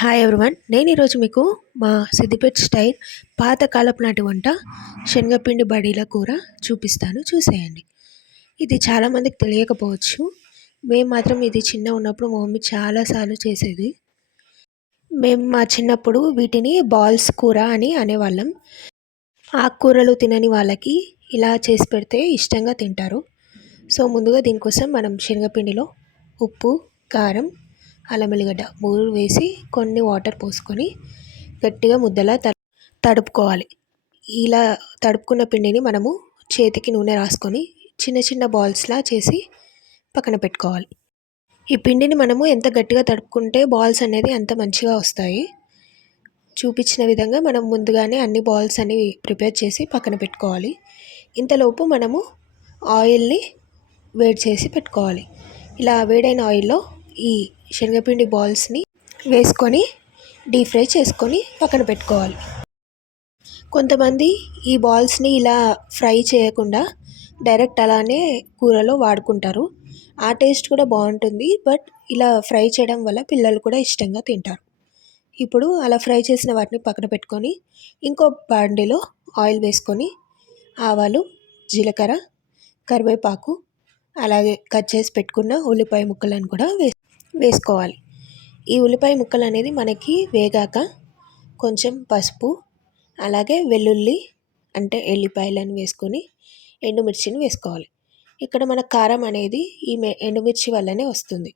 Hi everyone, నేను ఈరోజు మీకు మా సిద్దిపేట స్టైల్ పాతకాలపు నాటి వంట శనగపిండి బడీల కూర చూపిస్తాను, చూసేయండి. ఇది చాలామందికి తెలియకపోవచ్చు. మేము మాత్రం ఇది చిన్న ఉన్నప్పుడు మా మమ్మీ చాలాసార్లు చేసేది. మేము మా చిన్నప్పుడు వీటిని బాల్స్ కూర అని అనేవాళ్ళం. ఆకుకూరలు తినని వాళ్ళకి ఇలా చేసి పెడితే ఇష్టంగా తింటారు. సో ముందుగా దీనికోసం మనం శనగపిండిలో ఉప్పు, కారం, అల్లం వెల్లిగడ్డ 3 వేసి కొన్ని వాటర్ పోసుకొని గట్టిగా ముద్దలా తడుపుకోవాలి. ఇలా తడుపుకున్న పిండిని మనము చేతికి నూనె రాసుకొని చిన్న చిన్న బాల్స్లా చేసి పక్కన పెట్టుకోవాలి. ఈ పిండిని మనము ఎంత గట్టిగా తడుపుకుంటే బాల్స్ అనేది అంత మంచిగా వస్తాయి. చూపించిన విధంగా మనం ముందుగానే అన్ని బాల్స్ అనేవి ప్రిపేర్ చేసి పక్కన పెట్టుకోవాలి. ఇంతలోపు మనము ఆయిల్ని వేడి చేసి పెట్టుకోవాలి. ఇలా వేడైన ఆయిల్లో ఈ శనగపిండి బాల్స్ని వేసుకొని డీప్ ఫ్రై చేసుకొని పక్కన పెట్టుకోవాలి. కొంతమంది ఈ బాల్స్ని ఇలా ఫ్రై చేయకుండా డైరెక్ట్ అలానే కూరలో వాడుకుంటారు. ఆ టేస్ట్ కూడా బాగుంటుంది. బట్ ఇలా ఫ్రై చేయడం వల్ల పిల్లలు కూడా ఇష్టంగా తింటారు. ఇప్పుడు అలా ఫ్రై చేసిన వాటిని పక్కన పెట్టుకొని ఇంకో బాండిలో ఆయిల్ వేసుకొని ఆవాలు, జీలకర్ర, కరివేపాకు, అలాగే కట్ చేసి పెట్టుకున్న ఉల్లిపాయ ముక్కలను కూడా వేసుకోవాలి. ఈ ఉల్లిపాయ ముక్కలు అనేది మనకి వేగాక కొంచెం పసుపు, అలాగే వెల్లుల్లి అంటే ఎల్లిపాయలను వేసుకొని ఎండుమిర్చిని వేసుకోవాలి. ఇక్కడ మన కారం అనేది ఈ ఎండుమిర్చి వల్లనే వస్తుంది.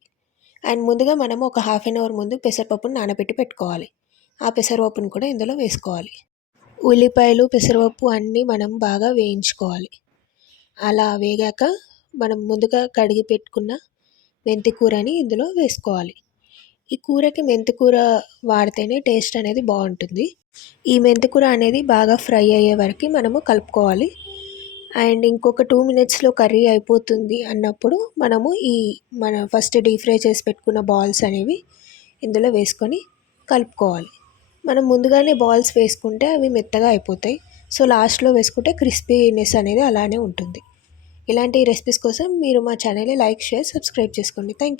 అండ్ ముందుగా మనము ఒక ½ an hour ముందు పెసరపప్పును నానబెట్టి పెట్టుకోవాలి. ఆ పెసరపప్పును కూడా ఇందులో వేసుకోవాలి. ఉల్లిపాయలు, పెసరపప్పు అన్నీ మనం బాగా వేయించుకోవాలి. అలా వేగాక మనం ముందుగా కడిగి పెట్టుకున్న మెంతి కూరని ఇందులో వేసుకోవాలి. ఈ కూరకి మెంతి కూర వాడితేనే టేస్ట్ అనేది బాగుంటుంది. ఈ మెంతి కూర అనేది బాగా ఫ్రై అయ్యే వరకు మనము కలుపుకోవాలి. అండ్ ఇంకొక 2 minutesలో కర్రీ అయిపోతుంది అన్నప్పుడు మనము మన ఫస్ట్ డీప్ ఫ్రై చేసి పెట్టుకున్న బాల్స్ అనేవి ఇందులో వేసుకొని కలుపుకోవాలి. మనం ముందుగానే బాల్స్ వేసుకుంటే అవి మెత్తగా అయిపోతాయి. సో లాస్ట్లో వేసుకుంటే క్రిస్పీనెస్ అనేది అలానే ఉంటుంది. ఇలాంటి రెసిపీస్ కోసం మీరు మా ఛానల్ని లైక్, షేర్, సబ్స్క్రైబ్ చేసుకోండి. Thank you.